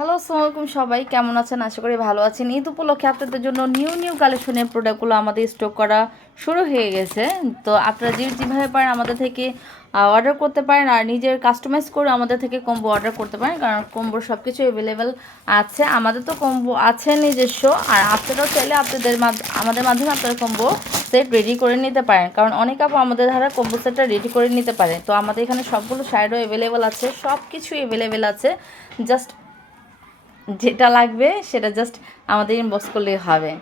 Hello, আসসালামু আলাইকুম। সবাই কেমন আছেন? আশা করি ভালো আছেন। ঈদ উপলক্ষে আপনাদের জন্য নিউ কালেকশনের প্রোডাক্টগুলো আমাদের স্টক করা শুরু হয়ে গেছে। তো আপনারা যেভাবে পারেন আমাদের থেকে অর্ডার করতে পারেন, আর নিজের কাস্টমাইজ করে আমাদের থেকে কম্বো অর্ডার করতে পারেন, কারণ কম্বোর সব কিছু অ্যাভেলেবেল আছে। আমাদের তো কম্বো আছে নিজস্ব, আর আপনারাও চাইলে আমাদের মাধ্যমে আপনারা কম্বো সেট রেডি করে নিতে পারেন, কারণ অনেক আপু আমাদের ধারা কম্বো সেটটা রেডি করে নিতে পারে। তো আমাদের এখানে সবগুলো শাড়িও অ্যাভেলেবেল আছে, সব কিছুই অ্যাভেলেবেল আছে। জাস্ট যেটা লাগবে সেটা জাস্ট আমাদের ইনবক্স করলেই হবে।